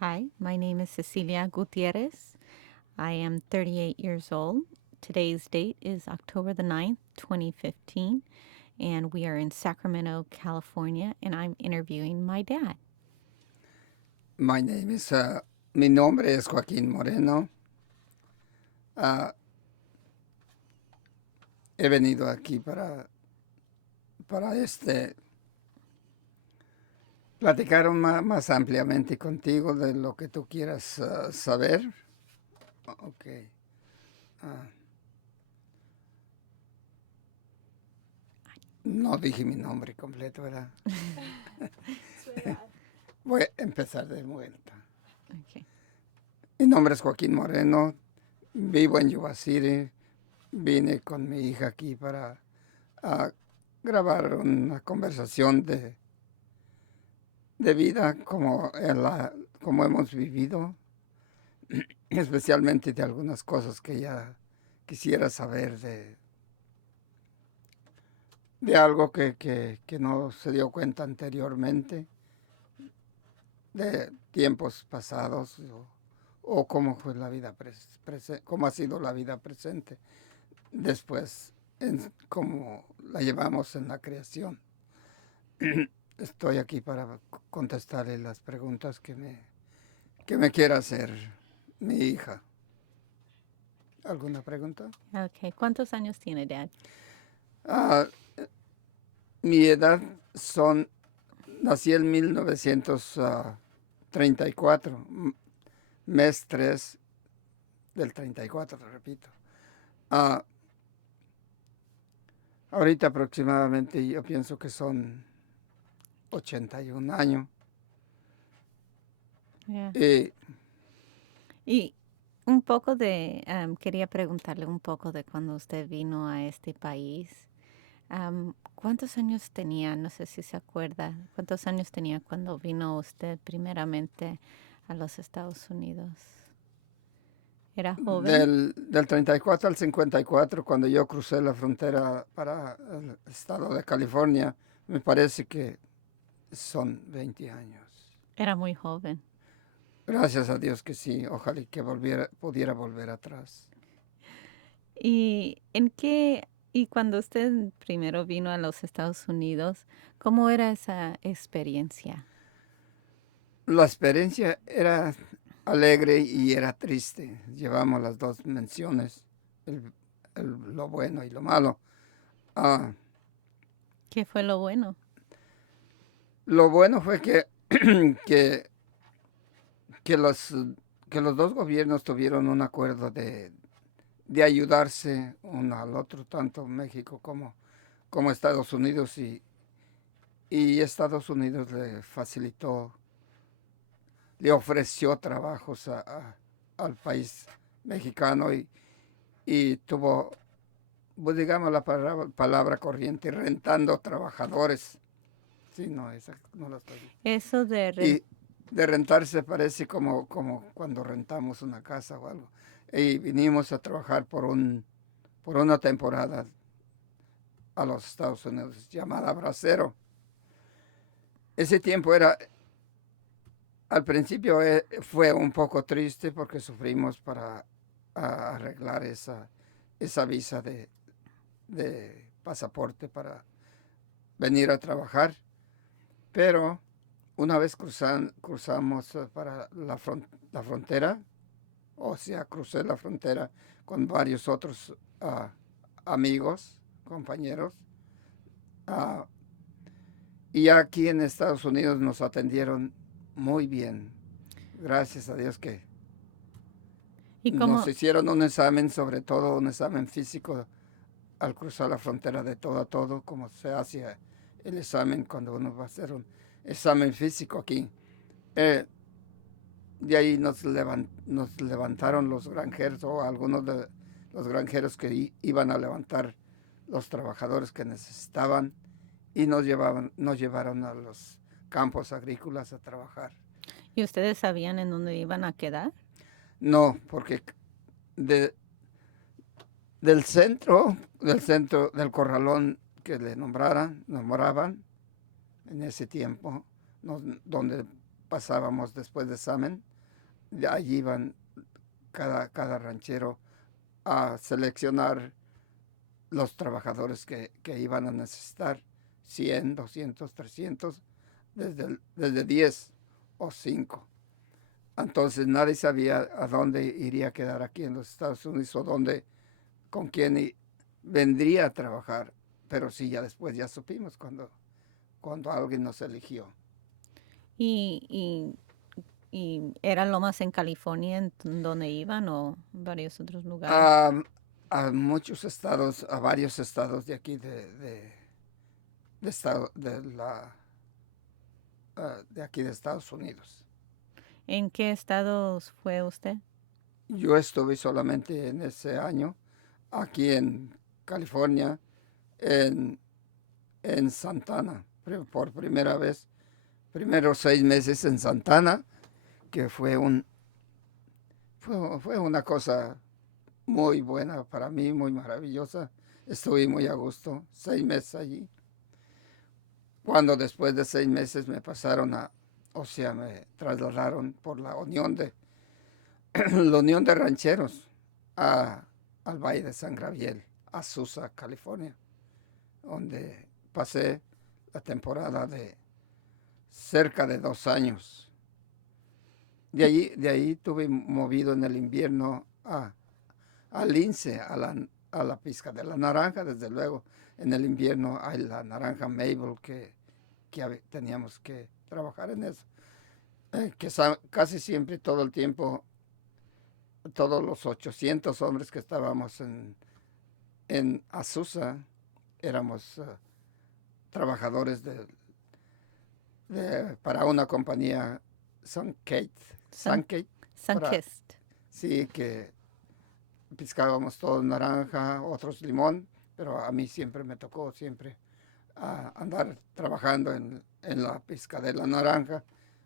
Hi, my name is Cecilia Gutierrez. I am 38 years old. Today's date is October the 9th, 2015, and we are in Sacramento, California, and I'm interviewing my dad. My name is, mi nombre es Joaquín Moreno. Ah, He venido aquí para platicar más ampliamente contigo de lo que tú quieras saber. Ok. Ah, no dije mi nombre completo, ¿verdad? Voy a empezar de vuelta. Okay. Mi nombre es Joaquín Moreno. Vivo en Yuba City. Vine con mi hija aquí para ah, grabar una conversación de vida como hemos vivido, especialmente de algunas cosas que ya quisiera saber de algo que no se dio cuenta anteriormente, de tiempos pasados o cómo fue la vida cómo ha sido la vida presente después, cómo la llevamos en la creación. Estoy aquí para contestarle las preguntas que me quiera hacer mi hija. ¿Alguna pregunta? Okay. ¿Cuántos años tiene dad? Ah, Mi edad nací en 1934, mes 3 del 34, repito. Ah, Ahorita aproximadamente yo pienso que son 81 años. Yeah. Y Y quería preguntarle un poco de cuando usted vino a este país. ¿Cuántos años tenía? No sé si se acuerda. ¿Cuántos años tenía cuando vino usted primeramente a los Estados Unidos? ¿Era joven? del 34 al 54, cuando yo crucé la frontera para el estado de California, me parece que son 20 años. Era muy joven. Gracias a Dios que sí. Ojalá y que pudiera volver atrás. ¿Y y cuando usted primero vino a los Estados Unidos, cómo era esa experiencia? La experiencia era alegre y era triste. Llevamos las dos menciones, el- lo bueno y lo malo. Ah, ¿Qué fue lo bueno? lo bueno fue que, que, los, que los dos gobiernos tuvieron un acuerdo de ayudarse uno al otro, tanto México como Estados Unidos, y Estados Unidos le ofreció trabajos al país mexicano y tuvo, pues digamos la palabra corriente, rentando trabajadores. Sí, no, esa no la estoy. Eso de Y de rentar se parece como cuando rentamos una casa o algo. Y vinimos a trabajar por una temporada a los Estados Unidos llamada Bracero. Ese tiempo al principio fue un poco triste porque sufrimos para arreglar esa visa de pasaporte para venir a trabajar. Pero una vez cruzamos para la frontera, o sea, crucé la frontera con varios otros amigos, compañeros, ah, y aquí en Estados Unidos nos atendieron muy bien. Gracias a Dios que y nos cómo hicieron un examen, sobre todo un examen físico al cruzar la frontera de todo a todo, como se hace el examen cuando uno va a hacer un examen físico aquí. Eh, de ahí nos levantaron los granjeros o algunos de los granjeros que iban a levantar los trabajadores que necesitaban y nos llevaron a los campos agrícolas a trabajar. y ustedes sabían en dónde iban a quedar. No, porque de, del centro del corralón que le nombraban en ese tiempo, donde pasábamos después de examen, de allí iban cada ranchero a seleccionar los trabajadores que iban a necesitar, 100, 200, 300, desde 10 o 5. Entonces nadie sabía a dónde iría a quedar aquí en los Estados Unidos o dónde, con quién vendría a trabajar. Pero sí, ya después ya supimos cuando alguien nos eligió. ¿Y, y, y era lo más en California en donde iban o varios otros lugares? A, a muchos estados, a varios estados de aquí de aquí de Estados Unidos. ¿En qué estados fue usted? Yo estuve solamente en ese año aquí en California, en, en Santana, por primera vez. Primeros 6 meses en Santana, que fue una cosa muy buena para mí, muy maravillosa. Estuve muy a gusto, 6 meses allí. Cuando después de 6 meses o sea, me trasladaron por la Unión de Rancheros al Valle de San Gabriel, a Susa, California, donde pasé la temporada de cerca de 2 años. De ahí estuve movido en el invierno al lince, a la pizca de la naranja, desde luego. En el invierno hay la naranja Mabel que teníamos que trabajar en eso. Casi siempre, todo el tiempo, todos los 800 hombres que estábamos en Azusa éramos trabajadores para una compañía Sunkate, Sun, Sunkate, para, Sunkist. sí, que piscábamos todos naranja, otros limón, pero a mí siempre me tocó andar trabajando en la pizca de la naranja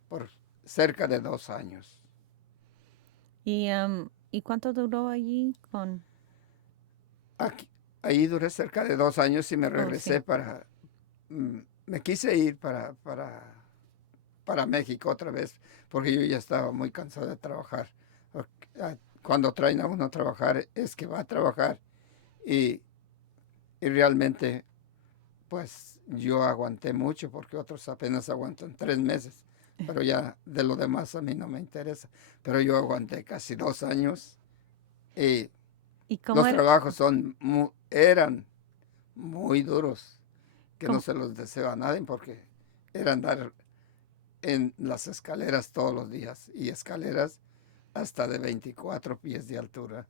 por cerca de 2 años. ¿Y cuánto duró allí con? Aquí, ahí duré cerca de 2 años y me Oh, sí. regresé me quise ir para México otra vez, porque yo ya estaba muy cansado de trabajar. Cuando traen a uno a trabajar es que va a trabajar y, y realmente pues yo aguanté mucho porque otros apenas aguantan 3 meses, pero ya de lo demás a mí no me interesa. Pero yo aguanté casi 2 años y ¿Y cómo los era? trabajos eran muy duros, que no cómo- se los deseo a nadie porque era andar en las escaleras todos los días y escaleras hasta de 24 pies de altura.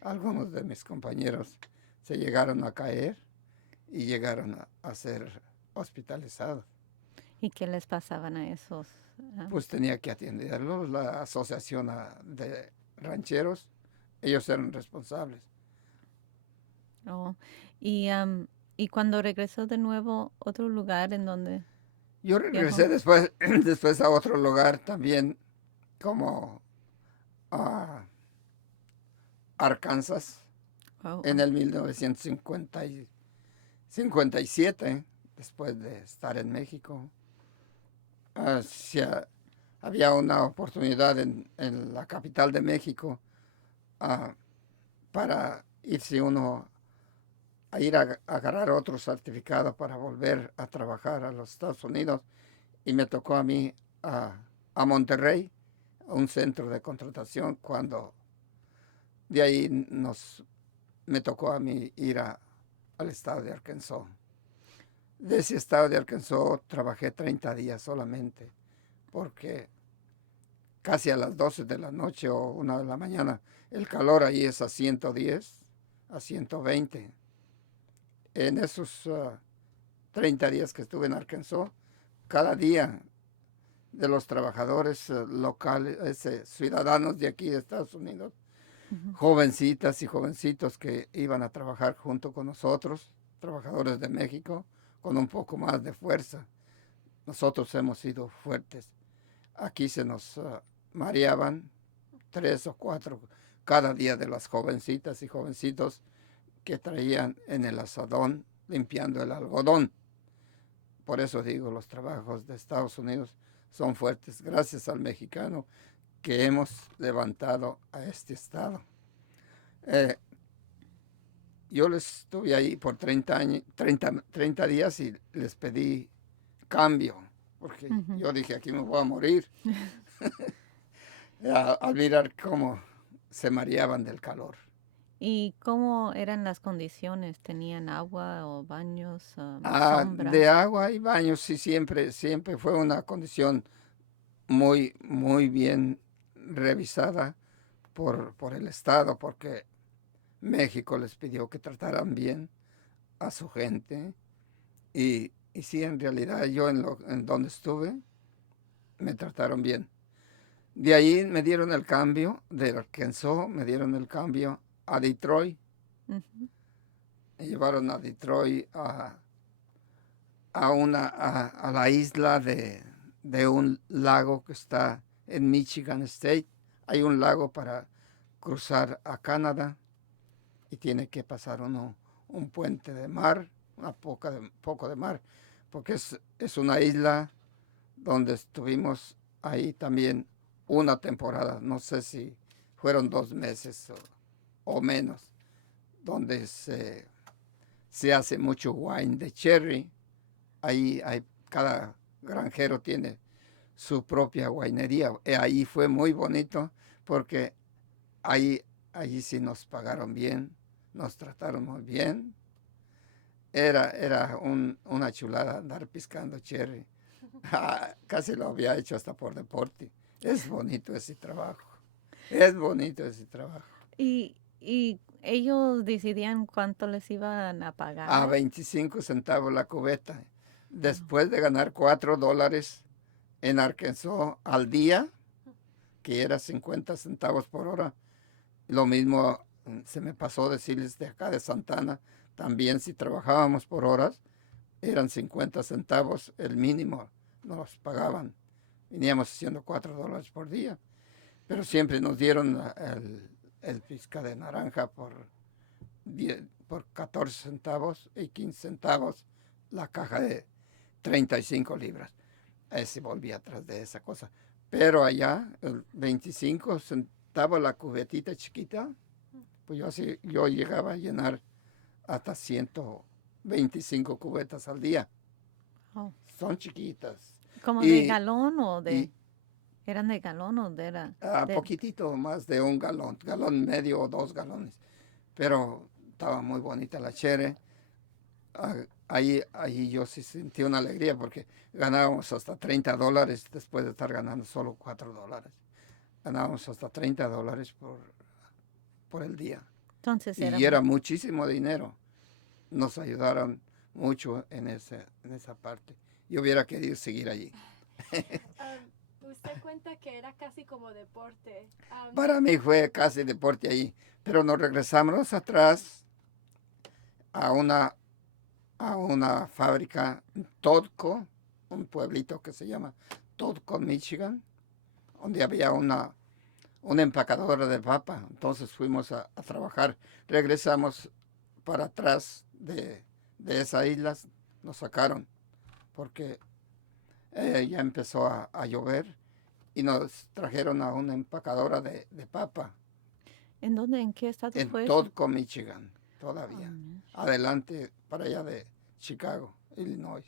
Algunos de mis compañeros se llegaron a caer y llegaron a ser hospitalizados. ¿Y qué les pasaban a esos? am, Pues tenía que atenderlos la asociación de rancheros, ellos eran responsables. oh, y, y cuando regresó de nuevo, otro lugar en donde Yo viajó? regresé después, después a otro lugar también, como a Arkansas, Oh, en el 1957, después de estar en México. Sí, había una oportunidad en la capital de México ah, para irse uno a ir a agarrar otro certificado para volver a trabajar a los Estados Unidos y me tocó a mí a Monterrey, a un centro de contratación, cuando de ahí me tocó a mí ir al estado de Arkansas. De ese estado de Arkansas trabajé 30 días solamente, porque casi a las 12 de la noche o 1 de la mañana, el calor ahí es a 110, a 120. En esos 30 días que estuve en Arkansas, cada día de los trabajadores locales, ciudadanos de aquí de Estados Unidos, ujú. jovencitas y jovencitos que iban a trabajar junto con nosotros, trabajadores de México, con un poco más de fuerza. Nosotros hemos sido fuertes. Aquí se nos mareaban 3 o 4 cada día de las jovencitas y jovencitos que traían en el asadón limpiando el algodón. Por eso digo, los trabajos de Estados Unidos son fuertes, gracias al mexicano que hemos levantado a este estado. Eh, yo les estuve ahí por 30 años, 30 días y les pedí cambio, porque Ujú. yo dije, aquí me voy a morir, al mirar cómo se mareaban del calor. ¿Y cómo eran las condiciones? ¿Tenían agua o baños, De sombra? agua y baños, sí, siempre fue una condición muy bien revisada por el Estado, porque México les pidió que trataran bien a su gente. Y sí, en realidad yo en donde estuve, me trataron bien. De ahí me dieron el cambio, de Arkansas, me dieron el cambio a Detroit. Ujú. Me llevaron a Detroit a la isla de un lago que está en Michigan State. Hay un lago para cruzar a Canadá y tiene que pasar uno un puente de mar, poco de mar, porque es una isla donde estuvimos ahí también una temporada, no sé si fueron 2 meses o menos, donde se hace mucho wine de cherry. Cada granjero tiene su propia guainería. Ahí fue muy bonito porque ahí, allí sí nos pagaron bien, nos trataron muy bien. Era una chulada andar piscando cherry. Casi lo había hecho hasta por deporte. Es bonito ese trabajo. Es bonito ese trabajo. ¿Y ellos decidían cuánto les iban a A pagar? 25 centavos la cubeta. Ah, Después de ganar $4 en Arkansas al día, que era 50 centavos por hora. Lo mismo se me pasó decirles de acá de Santana, también si trabajábamos por horas, eran 50 centavos el mínimo, nos pagaban. Veníamos haciendo $4 por día, pero siempre nos dieron el pizca de naranja por 14 centavos y 15 centavos la caja de 35 libras. Se volvía atrás de esa cosa. Pero allá, el 25 centavos la cubetita chiquita, pues yo llegaba a llenar hasta 125 cubetas al día. oh. Son chiquitas. ¿Como de Y, galón o y eran de galón o a de, poquitito más de un galón medio o 2 galones. Pero estaba muy bonita la chere. Ahí yo sí sentí una alegría porque ganábamos hasta $30 después de estar ganando solo $4. Ganábamos hasta $30 por el día. entonces era Y era muchísimo dinero. Nos ayudaron mucho en esa parte. Yo hubiera querido seguir allí. Usted cuenta que era casi como deporte. Para mí fue casi deporte allí. Pero nos regresamos atrás a una fábrica, Todco, un pueblito que se llama Todco, Michigan, donde había una empacadora de papa. Entonces fuimos a trabajar. Regresamos para atrás de esas islas, nos sacaron porque ya empezó a llover y nos trajeron a una empacadora de papa ¿En dónde, en qué estado en fue eso? Todco, Michigan, Oh, todavía. no. Adelante, para allá de Chicago, Illinois.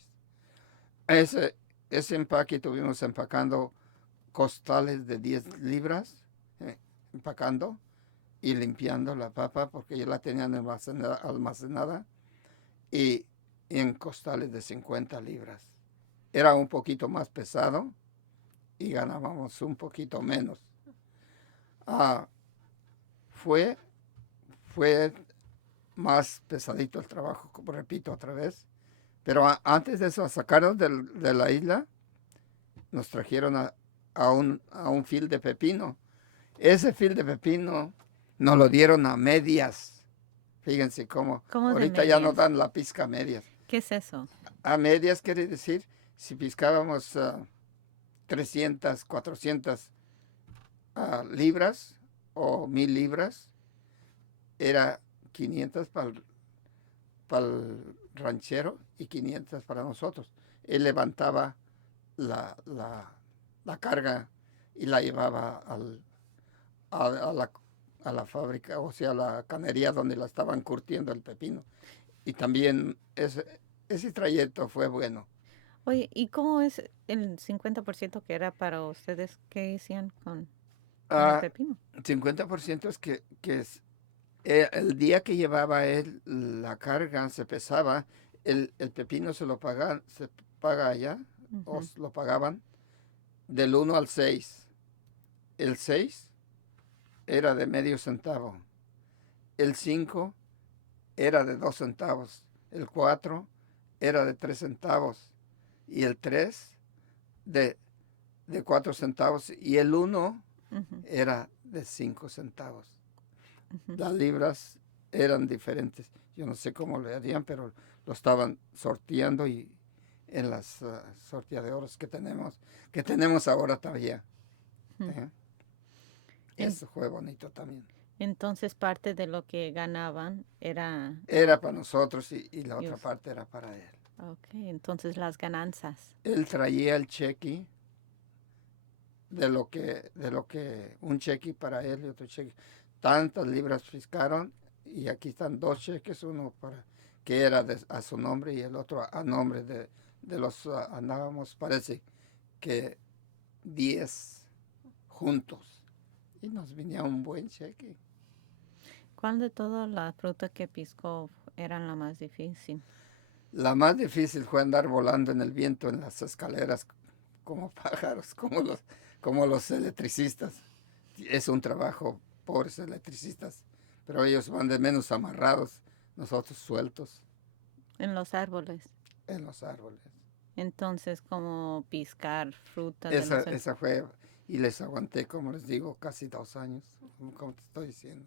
Ese, ese empaque tuvimos empacando costales de 10 libras, empacando y limpiando la papa porque ya la tenían almacenada y en costales de 50 libras. Era un poquito más pesado y ganábamos un poquito menos. Ah, fue, fue más pesadito el trabajo, como repito otra vez. Pero antes de eso, a sacarnos de la isla, nos trajeron a un fil de pepino. Ese fil de pepino nos lo dieron a medias. Fíjense cómo ¿Cómo de ahorita ya no medias? dan la pizca a medias. ¿Qué es eso? A medias quiere decir, si piscábamos 300, 400 libras o 1000 libras, era 500 para el ranchero y 500 para nosotros. Él levantaba la carga y la llevaba a la, a la fábrica, o sea, a la canería donde la estaban curtiendo el pepino. Y también ese trayecto fue bueno. Oye, ¿y cómo es el 50% que era para ustedes? ¿Qué hacían con el Ah, pepino? 50% es el día que llevaba él la carga, se pesaba, el pepino se paga allá, o Ujú, lo pagaban del 1 al 6. El 6 era de medio centavo. El 5 era de 2 centavos. El 4 era de 3 centavos. Y el 3 de, de 4 centavos. Y el 1 ujú, era de 5 centavos. ujú. Las libras eran diferentes. Yo no sé cómo le harían, pero lo estaban sorteando y en las sorteadoras que tenemos ahora todavía. Ujú. ¿Eh? En- Eso fue bonito también. entonces parte de lo que ganaban era, Era para nosotros y la otra Dios, parte era para él. ok, entonces las ganancias. Él traía el cheque de lo que un cheque para él y otro cheque. Tantas libras fiscaron y aquí están 2 cheques, uno para que era a su nombre y el otro a nombre de los andábamos, parece que 10 juntos. Y nos venía un buen cheque. ¿Cuál de todas las frutas que piscó era la más difícil? La más difícil fue andar volando en el viento en las escaleras como pájaros, como los electricistas. Es un trabajo, pobres electricistas, pero ellos van de menos amarrados, nosotros sueltos En los árboles. en los árboles. Entonces, como piscar fruta de Esa, los árboles. esa fue, y les aguanté, como les digo, casi 2 años, como te estoy diciendo.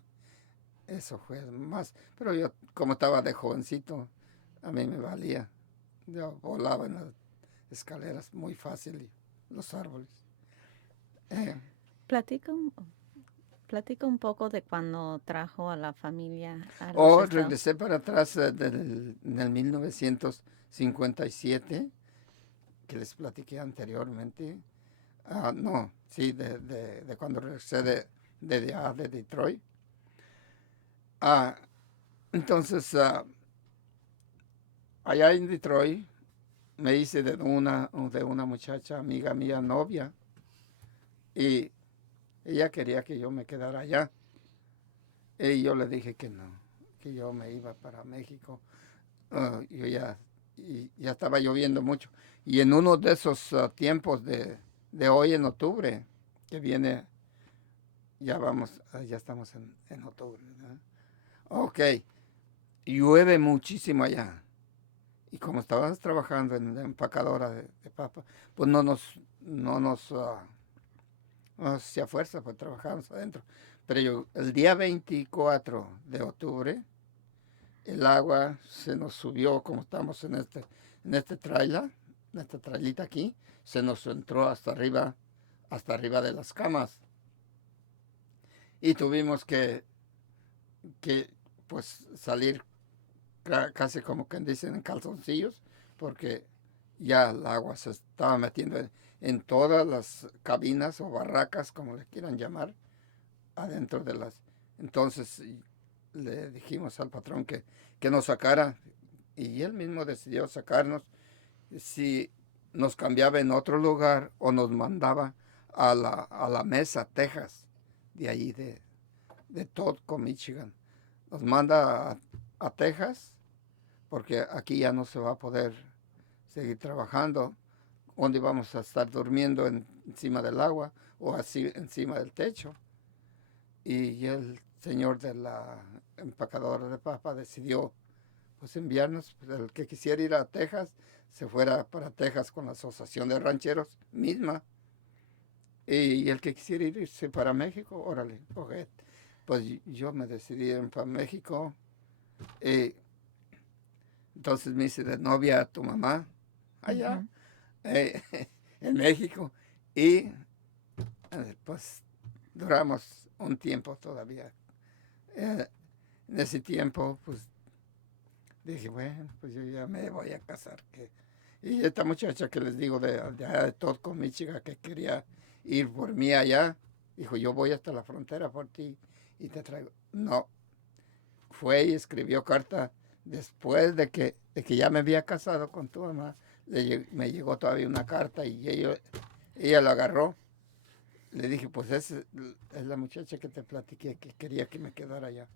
Eso fue más, pero yo como estaba de jovencito, a mí me valía. Yo volaba en las escaleras muy fácil y los árboles. Eh, Platica platica un poco de cuando trajo a la familia a los O estados. regresé para atrás en el 1957, que les platiqué anteriormente. No, sí, de cuando regresé de Detroit. Ah, entonces, allá en Detroit me hice de una muchacha, amiga mía, novia, y ella quería que yo me quedara allá. Y yo le dije que no, que yo me iba para México. Yo ya estaba lloviendo mucho. Y en uno de esos tiempos de hoy en octubre, que viene, ya estamos en octubre, ¿verdad? Ok, llueve muchísimo allá. Y como estabas trabajando en la empacadora de papa, pues no nos hacía fuerza, pues trabajábamos adentro. Pero el día 24 de octubre, el agua se nos subió, como estamos en este trailer, en esta trailita aquí, se nos entró hasta arriba de las camas. Y tuvimos que pues salir casi como que dicen en calzoncillos, porque ya el agua se estaba metiendo en todas las cabinas o barracas, como le quieran llamar, adentro de las. Entonces le dijimos al patrón que nos sacara y él mismo decidió sacarnos si nos cambiaba en otro lugar o nos mandaba a la Mesa, Texas, de allí de Totco, Michigan. Nos manda a Texas porque aquí ya no se va a poder seguir trabajando, donde vamos a estar durmiendo encima del agua o así encima del techo. Y el señor de la empacadora de papa decidió pues enviarnos, pues, el que quisiera ir a Texas, se fuera para Texas con la Asociación de Rancheros misma. Y el que quisiera irse para México, órale, coge. Pues yo me decidí ir para México. eh, entonces me hice de novia a tu mamá allá, Ujú. eh, en México. Y pues duramos un tiempo todavía. En ese tiempo, pues dije, bueno, pues yo ya me voy a casar. Y esta muchacha que les digo de Totco, Michigan, que quería ir por mí allá. Dijo, yo voy hasta la frontera por ti y te traigo. No, fue y escribió carta después de que ya me había casado con tu mamá. Me llegó todavía una carta y ella lo agarró. Le dije, pues es la muchacha que te platiqué que quería que me quedara allá.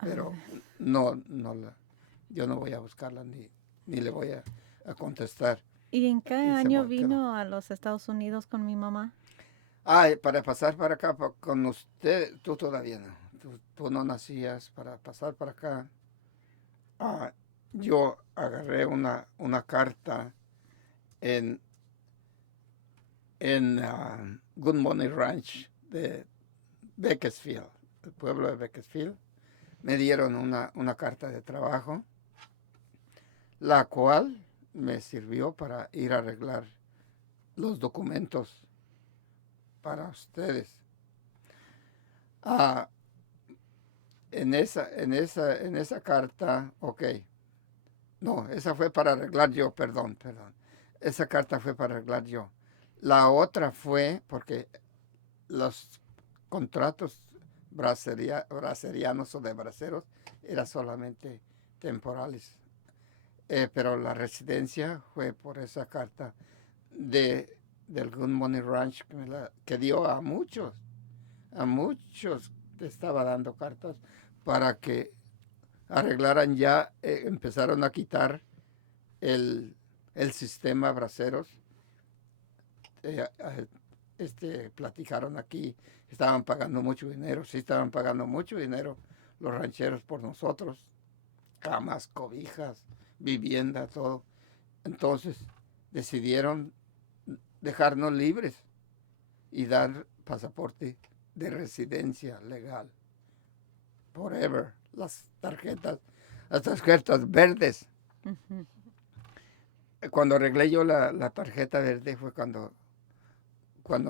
Pero yo no voy a buscarla ni le voy a contestar. ¿Y en qué Y año quedó. vino a los Estados Unidos con mi mamá? Para pasar para acá con usted, tú todavía no. Tú no nacías para pasar para acá. Yo agarré una carta en Good Morning Ranch de Bakersfield, el pueblo de Bakersfield. Me dieron una carta de trabajo, la cual me sirvió para ir a arreglar los documentos para ustedes. En esa carta, ok. No, esa fue para arreglar yo, perdón. Esa carta fue para arreglar yo. La otra fue porque los contratos braserianos o de braceros eran solamente temporales. Pero la residencia fue por esa carta del Good Money Ranch que dio a muchos que estaba dando cartas para que arreglaran ya, empezaron a quitar el sistema braceros. Platicaron aquí, estaban pagando mucho dinero, sí estaban pagando mucho dinero los rancheros por nosotros, camas, cobijas, vivienda, todo. Entonces decidieron dejarnos libres y dar pasaporte de residencia legal. Forever, las tarjetas verdes. Ujú. Cuando arreglé yo la tarjeta verde fue cuando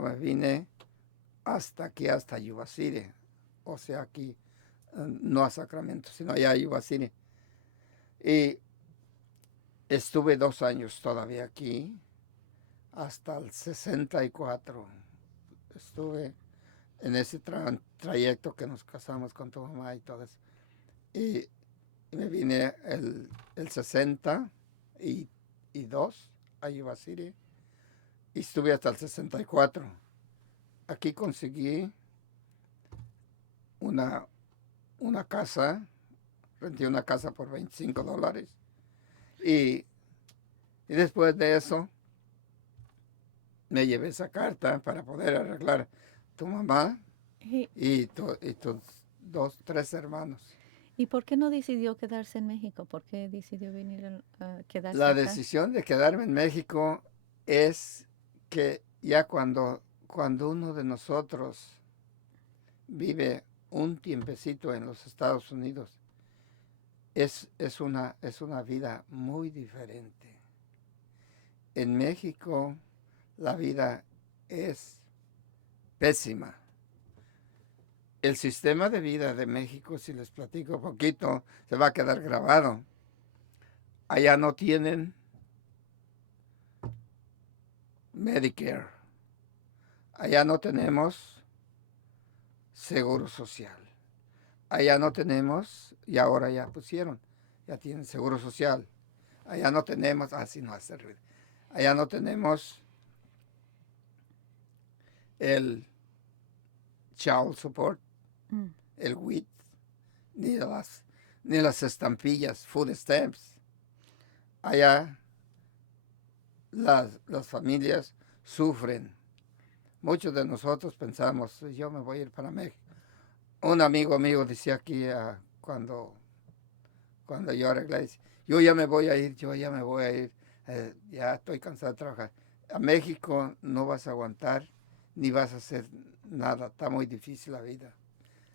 me vine hasta aquí, hasta Yuba City. O sea, aquí, no a Sacramento, sino allá a Yuba City. Y estuve 2 años todavía aquí, hasta el 64. Estuve en ese trayecto que nos casamos con tu mamá y todo eso. Y me vine el 62 a Yuba City y estuve hasta el 64. Aquí conseguí una casa, renté una casa por $25. Y después de eso, me llevé esa carta para poder arreglar tu mamá ¿Y, y tus 3 hermanos. ¿Y por qué no decidió quedarse en México? ¿Por qué decidió venir a quedarse La acá? decisión de quedarme en México es que ya cuando uno de nosotros vive un tiempecito en los Estados Unidos, es una vida muy diferente. En México la vida es pésima. El sistema de vida de México, si les platico un poquito, se va a quedar grabado. Allá no tienen Medicare. Allá no tenemos seguro social. Allá no tenemos, y ahora ya pusieron, ya tienen seguro social. Allá no tenemos, así no hace ruido. Allá no tenemos el child support, el WIC, ni las estampillas, food stamps. Allá las familias sufren. Muchos de nosotros pensamos, yo me voy a ir para México. Un amigo mío decía aquí cuando yo arreglé, dice, yo ya me voy a ir, ya estoy cansado de trabajar. A México no vas a aguantar ni vas a hacer nada, está muy difícil la vida.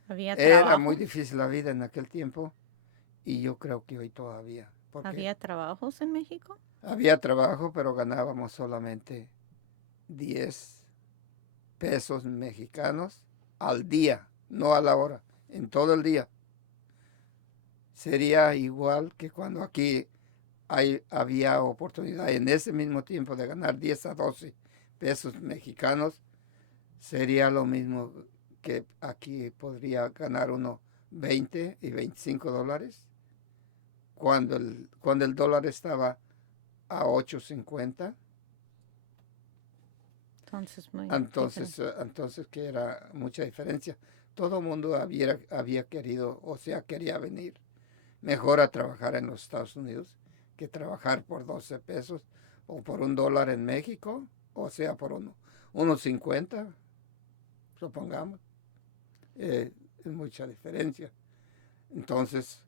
Era muy difícil la vida en aquel tiempo y yo creo que hoy todavía. ¿Había trabajos en México? Había trabajo, pero ganábamos solamente 10 pesos mexicanos al día, no a la hora, en todo el día. Sería igual que cuando aquí había oportunidad en ese mismo tiempo de ganar 10 a 12 pesos mexicanos. sería lo mismo que aquí podría ganar uno 20 y 25 dólares cuando el dólar estaba a 8.50. Entonces, muy Entonces, diferente. entonces que era mucha diferencia. Todo el mundo había querido, o sea, quería venir mejor a trabajar en los Estados Unidos que trabajar por 12 pesos o por $1 en México, o sea, por unos 50, supongamos. Es mucha diferencia. Entonces,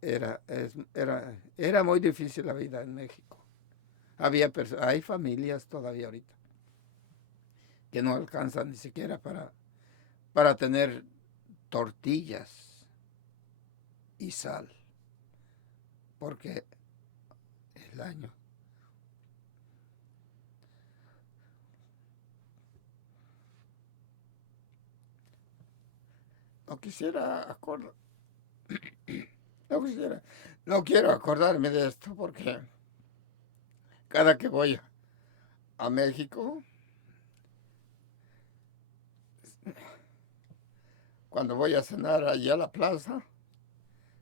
era muy difícil la vida en México. Hay familias todavía ahorita que no alcanzan ni siquiera para tener tortillas y sal, porque el año. No quisiera acordar, no quiero acordarme de esto porque cada que voy a México, cuando voy a cenar allá a la plaza,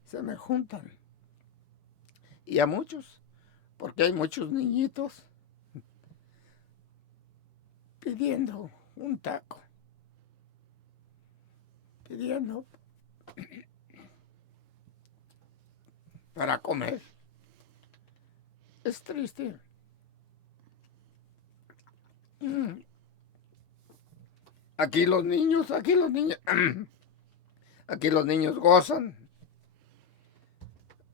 se me juntan. Y a muchos, porque hay muchos niñitos pidiendo un taco, pidiendo para comer. Es triste. Mm. Aquí los niños, aquí los niños gozan.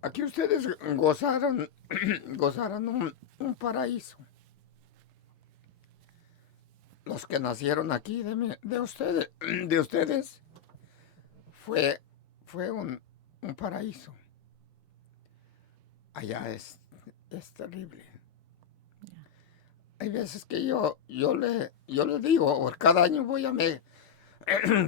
Aquí ustedes gozaron un paraíso. Los que nacieron aquí de ustedes fue un paraíso. Allá es terrible. Hay veces que yo le digo, cada año voy a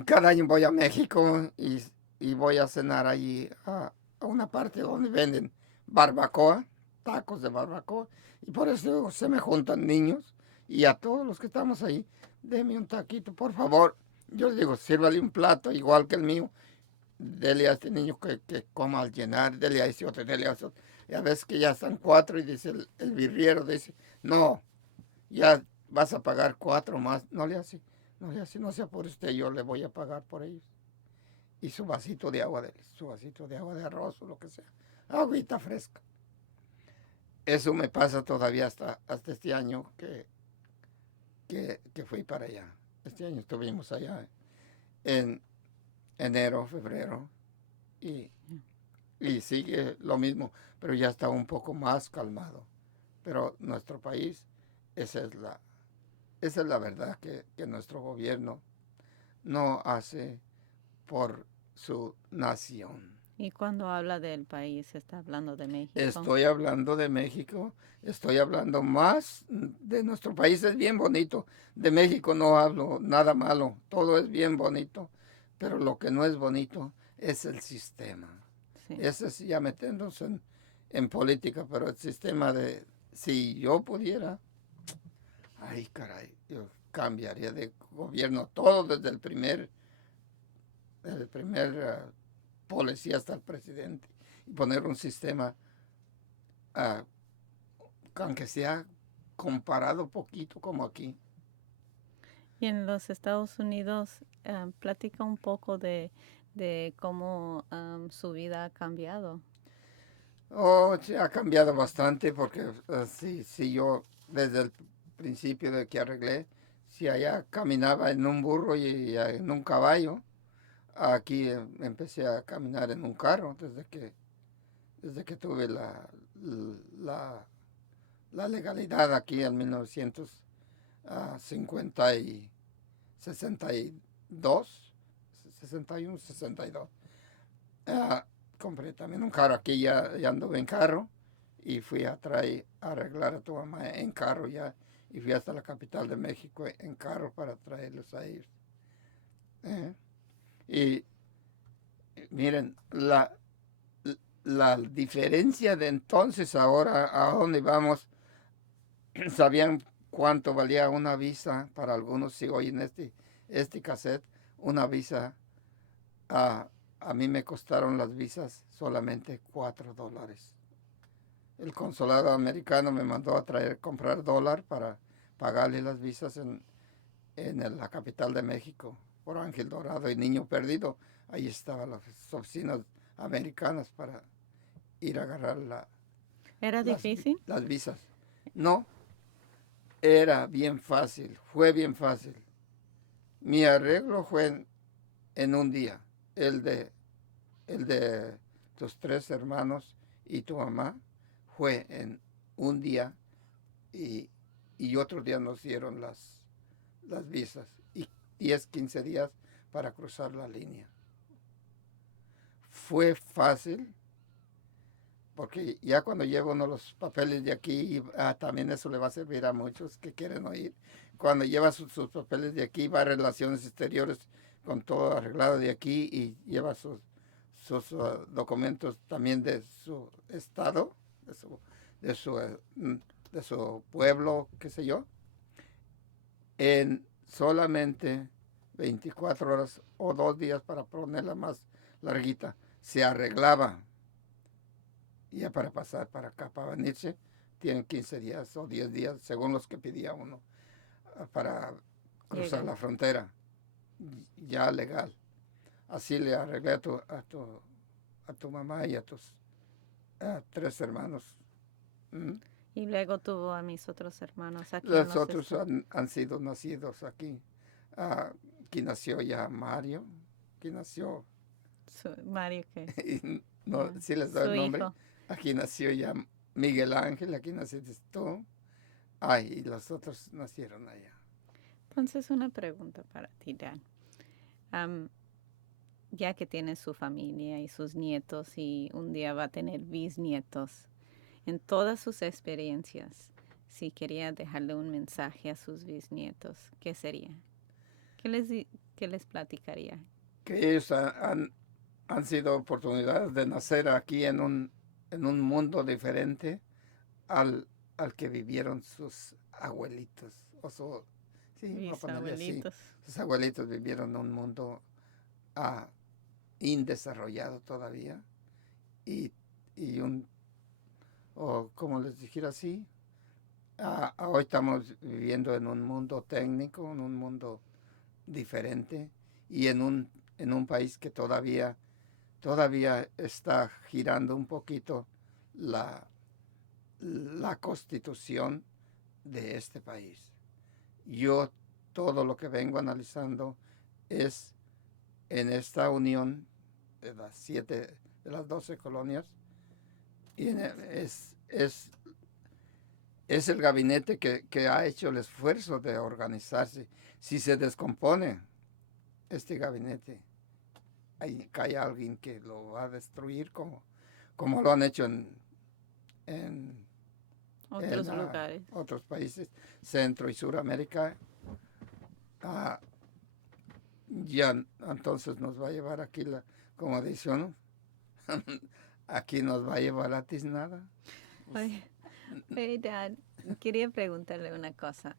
cada año voy a México y voy a cenar allí a una parte donde venden barbacoa, tacos de barbacoa, y por eso se me juntan niños y a todos los que estamos ahí, deme un taquito, por favor. Yo les digo, sírvale un plato igual que el mío, dele a este niño que coma al llenar, dele a ese otro, dele a ese otro. Y a veces que ya están 4 y dice el birriero, dice, no, ya vas a pagar 4 más. No le hace, no sea por usted, yo le voy a pagar por ellos. Y su vasito de agua, su vasito de agua de arroz o lo que sea. Agüita fresca. Eso me pasa todavía hasta este año que fui para allá. Este año estuvimos allá en enero, febrero y sigue lo mismo, pero ya está un poco más calmado. Pero nuestro país, esa es la verdad que nuestro gobierno no hace por su nación. Y cuando habla del país, está hablando de México. Estoy hablando de México, estoy hablando más de nuestro país, es bien bonito. De México no hablo nada malo, todo es bien bonito, pero lo que no es bonito es el sistema. Sí. Ese sí, ya meternos en política, pero el sistema si yo pudiera, ay caray, yo cambiaría de gobierno todo desde el primer policía hasta el presidente y poner un sistema aunque sea comparado poquito como aquí. Y en los Estados Unidos, platica un poco de cómo su vida ha cambiado. Oh, sí, ha cambiado bastante porque sí, yo desde el principio de que arreglé, si allá caminaba en un burro y en un caballo, aquí empecé a caminar en un carro desde que tuve la legalidad aquí en 1950 y 62, 61, 62. Compré también un carro aquí, ya anduve en carro y fui a arreglar a tu mamá en carro ya y fui hasta la capital de México en carro para traerlos a ellos. Y miren, la diferencia de entonces ahora a dónde vamos, sabían cuánto valía una visa para algunos si hoy en este cassette, una visa, a, a mí me costaron las visas solamente $4. El consulado americano me mandó a comprar dólar para pagarle las visas en la capital de México, por Ángel Dorado y Niño Perdido. Ahí estaban las oficinas americanas para ir a agarrar ¿Era las, difícil? las visas. No, era bien fácil, fue bien fácil. Mi arreglo fue en un día. El de tus 3 hermanos y tu mamá fue en un día y, y otro día nos dieron las visas y 10, 15 días para cruzar la línea. Fue fácil porque ya cuando lleva uno los papeles de aquí, también eso le va a servir a muchos que quieren oír. Cuando lleva sus papeles de aquí, va a Relaciones Exteriores con todo arreglado de aquí y lleva sus documentos también de su estado, de su, de su, de su pueblo, qué sé yo, en solamente 24 horas o 2 días para ponerla más larguita. Se arreglaba. Y ya para pasar para acá, para venirse, tienen 15 días o 10 días, según los que pedía uno, para cruzar Llegar. la frontera, ya legal. Así le arreglé a tu mamá y a tus 3 hermanos. ¿Mm? Y luego tuvo a mis otros hermanos aquí en Los los otros Estados. han sido nacidos aquí. Aquí nació ya Mario, aquí nació, Mario, que y no, sí les doy su el nombre, hijo. aquí nació ya Miguel Ángel, aquí naciste tú. Ay, y los otros nacieron allá. Entonces, una pregunta para ti, Dan. Am, ya que tiene su familia y sus nietos y un día va a tener bisnietos, en todas sus experiencias, si quería dejarle un mensaje a sus bisnietos, ¿qué sería? ¿Qué les platicaría? Que ellos han sido oportunidades de nacer aquí en un mundo diferente al, al que vivieron sus abuelitos. Sí, voy a ponerle así. Bisabuelitos. Sus abuelitos vivieron un mundo ah, indesarrollado todavía y, y o como les dijera así, hoy estamos viviendo en un mundo técnico, en un mundo diferente y en un país que todavía está girando un poquito la, la constitución de este país. Yo todo lo que vengo analizando es en esta unión de de las 12 colonias, y es el gabinete que ha hecho el esfuerzo de organizarse. Si se descompone este gabinete, ahí cae alguien que lo va a destruir como lo han hecho en, Otros lugares. otros países, Centro y Suramérica. Ah, ya entonces nos va a llevar aquí, como dice uno, aquí nos va a llevar a tiznada. Oye, Dad, quería preguntarle una cosa.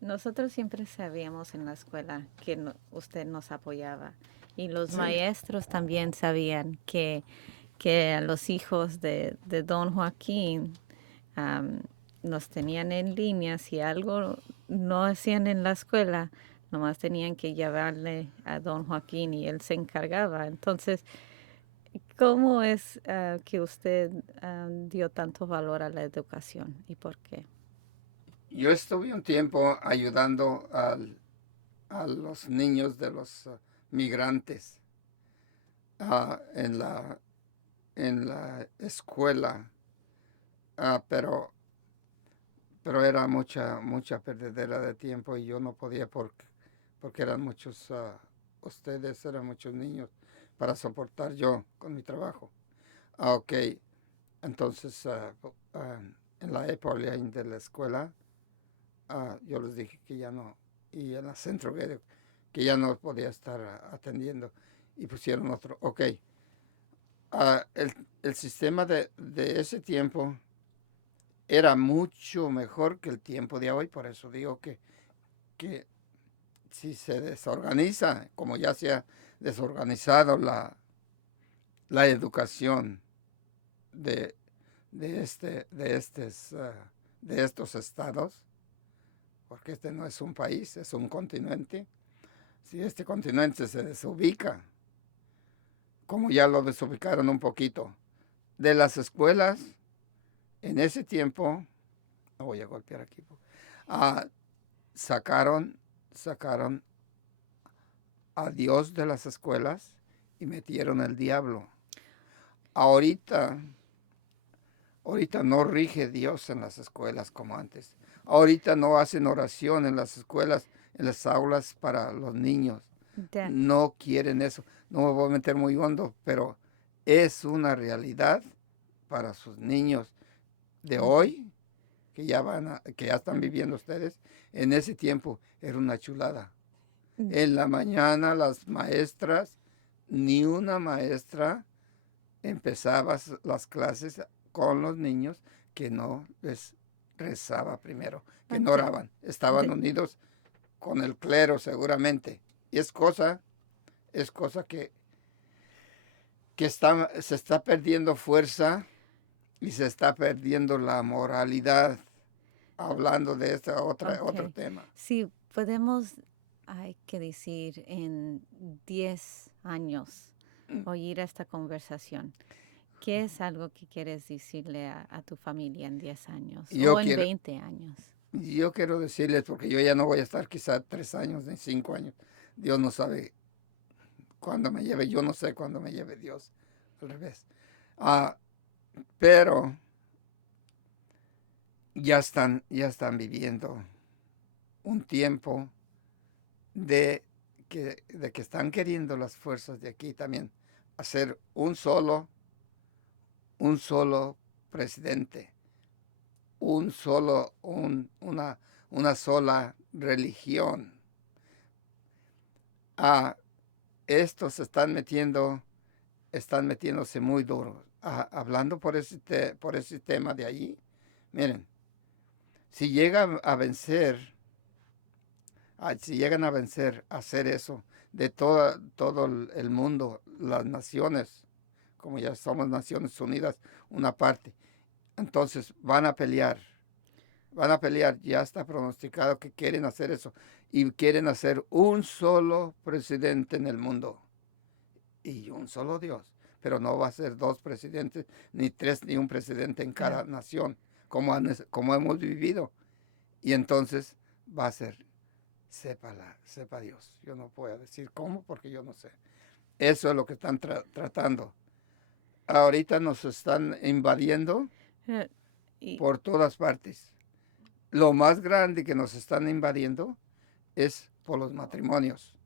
Nosotros siempre sabíamos en la escuela que usted nos apoyaba y los Sí, maestros también sabían que a los hijos de don Joaquín am, nos tenían en línea. Si algo no hacían en la escuela, nomás tenían que llevarle a don Joaquín y él se encargaba. Entonces, ¿cómo es que usted dio tanto valor a la educación y por qué? yo estuve un tiempo ayudando a los niños de los migrantes en la escuela, pero era mucha perdedera de tiempo y yo no podía porque eran muchos, ustedes eran muchos niños para soportar yo con mi trabajo. Ok, entonces en la época de la escuela, yo les dije que ya no, y en la centro que ya no podía estar atendiendo y pusieron otro. Ok, el sistema de ese tiempo era mucho mejor que el tiempo de hoy, por eso digo que si se desorganiza, como ya se ha desorganizado la educación de, de estos estados, porque este no es un país, es un continente. Si este continente se desubica, como ya lo desubicaron un poquito, de las escuelas, en ese tiempo, no voy a golpear aquí, ah, sacaron a Dios de las escuelas y metieron al diablo. Ahorita no rige Dios en las escuelas como antes. Ahorita no hacen oración en las escuelas, en las aulas para los niños. Ya. No quieren eso. No me voy a meter muy hondo, pero es una realidad para sus niños de hoy, que que ya están viviendo ustedes. En ese tiempo era una chulada. En la mañana las maestras, ni una maestra empezaba las clases con los niños que no les rezaba primero, que no oraban. Estaban unidos con el clero seguramente. Y es cosa que se está perdiendo fuerza y se está perdiendo la moralidad, hablando de otro tema. Si podemos, hay que decir, en 10 años, oír esta conversación, ¿qué es algo que quieres decirle a tu familia en 10 años o en 20 años? Yo quiero decirles, porque yo ya no voy a estar quizá 3 años ni 5 años. Dios no sabe cuándo me lleve, yo no sé cuándo me lleve Dios, al revés. Pero ya están viviendo un tiempo de que están queriendo las fuerzas de aquí también hacer un solo presidente, una sola religión. Estos están metiéndose muy duro. Hablando por ese tema de ahí, miren, si llegan a vencer, hacer eso de todo el mundo, las naciones, como ya somos Naciones Unidas, una parte, entonces van a pelear, ya está pronosticado que quieren hacer eso y quieren hacer un solo presidente en el mundo y un solo Dios, pero no va a ser 2 presidentes, ni 3, ni un presidente en cada nación, como hemos vivido. Y entonces va a ser, sepa Dios. Yo no puedo decir cómo porque yo no sé. Eso es lo que están tratando. Ahorita nos están invadiendo por todas partes. Lo más grande que nos están invadiendo es por los matrimonios.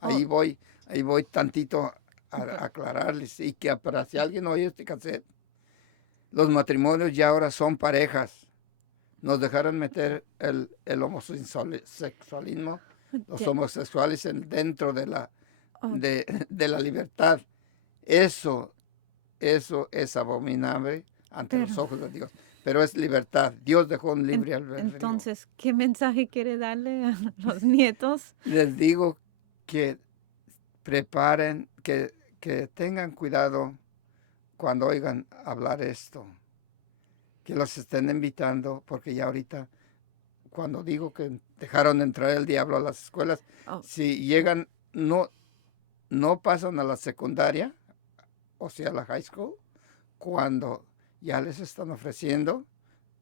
Ahí voy tantito a aclararles y que para si alguien oye este cassette, los matrimonios ya ahora son parejas. Nos dejaron meter el homosexualismo, los homosexuales dentro de la libertad. Eso es abominable ante los ojos de Dios. Pero es libertad. Dios dejó un libre albedrío. Entonces, ¿qué mensaje quiere darle a los nietos? Les digo que preparen, que tengan cuidado cuando oigan hablar esto. Que los estén invitando, porque ya ahorita, cuando digo que dejaron entrar el diablo a las escuelas, si llegan, no pasan a la secundaria, o sea, a la high school, cuando ya les están ofreciendo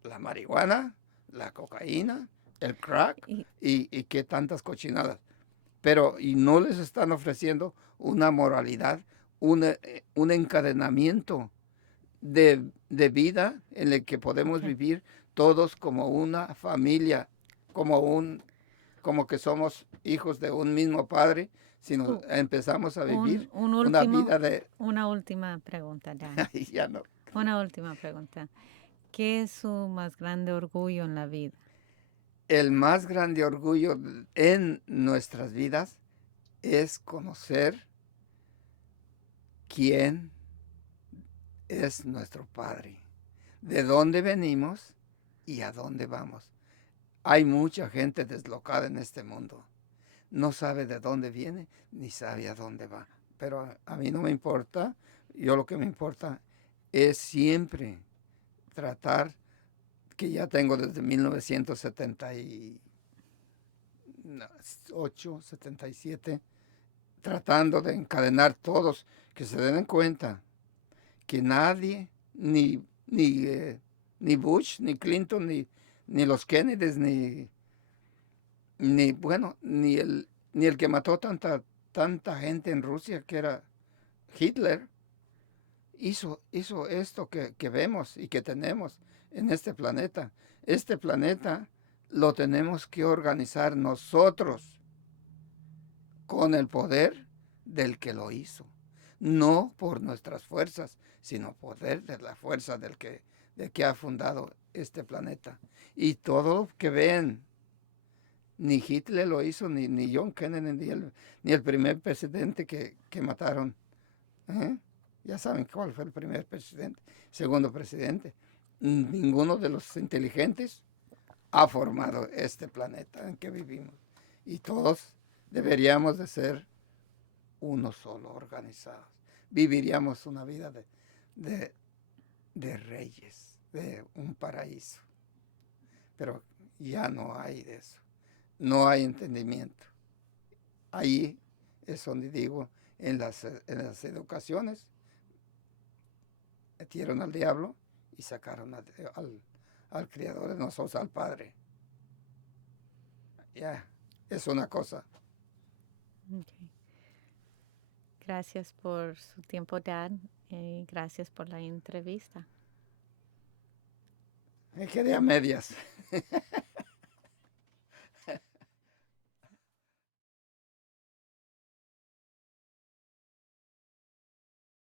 la marihuana, la cocaína, el crack y qué tantas cochinadas. Pero, y no les están ofreciendo una moralidad, un encadenamiento de vida en el que podemos vivir todos como una familia, como que somos hijos de un mismo padre, sino empezamos a vivir una vida de... Una última pregunta, Dan. Ya no. Una última pregunta. ¿Qué es su más grande orgullo en la vida? El más grande orgullo en nuestras vidas es conocer quién es nuestro Padre, de dónde venimos y a dónde vamos. Hay mucha gente deslocada en este mundo. no sabe de dónde viene ni sabe a dónde va. Pero a mí no me importa, yo lo que me importa es siempre tratar, que ya tengo desde 1978, 77, tratando de encadenar todos, que se den cuenta que nadie, ni Bush, ni Clinton, ni los Kennedys, ni el que mató tanta gente en Rusia, que era Hitler, hizo esto que vemos y que tenemos en este planeta. Este planeta lo tenemos que organizar nosotros con el poder del que lo hizo. No por nuestras fuerzas, sino poder de la fuerza del que ha fundado este planeta. Y todo lo que ven, ni Hitler lo hizo, ni John Kennedy, ni el primer presidente que mataron. ¿Eh? Ya saben cuál fue el primer presidente, segundo presidente. Ninguno de los inteligentes ha formado este planeta en que vivimos. Y todos deberíamos de ser uno solo, organizados. Viviríamos una vida de reyes, de un paraíso. Pero ya no hay de eso. No hay entendimiento. Ahí es donde digo, en las educaciones, metieron al diablo y sacaron al Creador de nosotros, al Padre. Ya, es una cosa. Okay. Gracias por su tiempo, Dad, y gracias por la entrevista. Me quedé a medias.